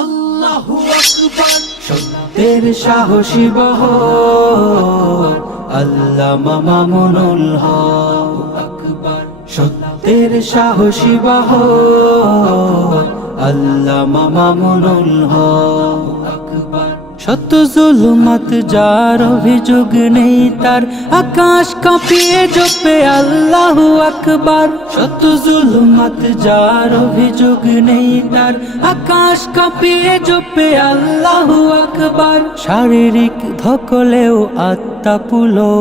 আল্লাহু আকবার। সত্যের সাহসী বহর আল্লামা মামুনুল হক আকবার। সত্যের সাহসী বহর আল্লামা মামুনুল হক আকবার। শত জুলুমাত যার অভিযোগ নেই তার, আকাশ কাঁপিয়ে জপে আল্লাহু আকবার। শত জুলুমাত যার অভিযোগ নেই তার, আকাশ কাঁপিয়ে জপে আল্লাহু আকবার। শারীরিক ধকলেও আত্মা পুলো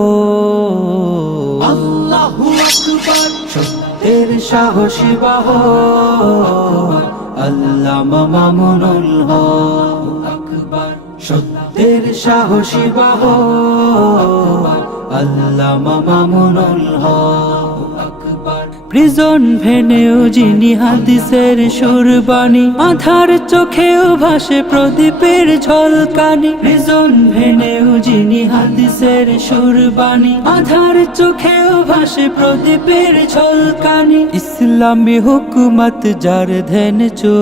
আল্লাহু আকবার। সত্যের সাহসী বহর আল্লামা মামুনুল হক আকবার। সত্যের সাহসী বহর আল্লামা মামুনুল হক আকবার। প্রিজন ভেনেও যিনি হাদিসের সুরবাণী, আধার চোখেও ভাসে প্রদীপের ঝলকানি। প্রিজন ভেনেও যিনি হাদিসের সুরবাণী, আধার চোখেও ভাসে প্রদীপের ঝলকানি। ইসলামী হুকুমত যার ধ্যান চো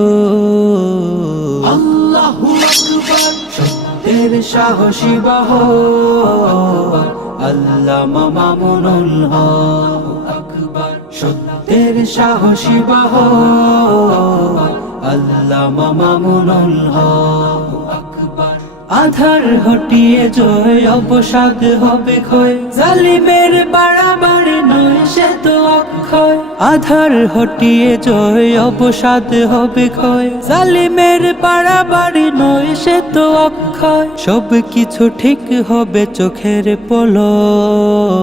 আল্লাহু আকবার। সত্যের সাহসী বহর আল্লামা মামুনুল হক আকবার। সত্যের সাহসী বহর আল্লামা মামুনুল হক আকবার। আধার হটিয়ে জয় অবসাদ হবে ক্ষয়, জালিমের বাড়াবাড়ি নয় সে তো অক্ষয়। আধার হটিয়ে জয় অবসাদ হবে ক্ষয়, জালিমের বাড়াবাড়ি নয় সে তো অক্ষয়। সব কিছু ঠিক হবে চোখের পলক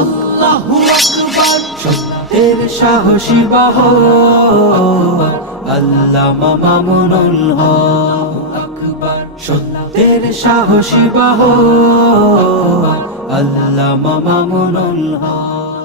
আল্লাহু আকবার। সত্যের সাহসী বহর আল্লামা মামুনুল হক আকবার। সত্যের সাহসী বহর আল্লামা মামুনুল হক।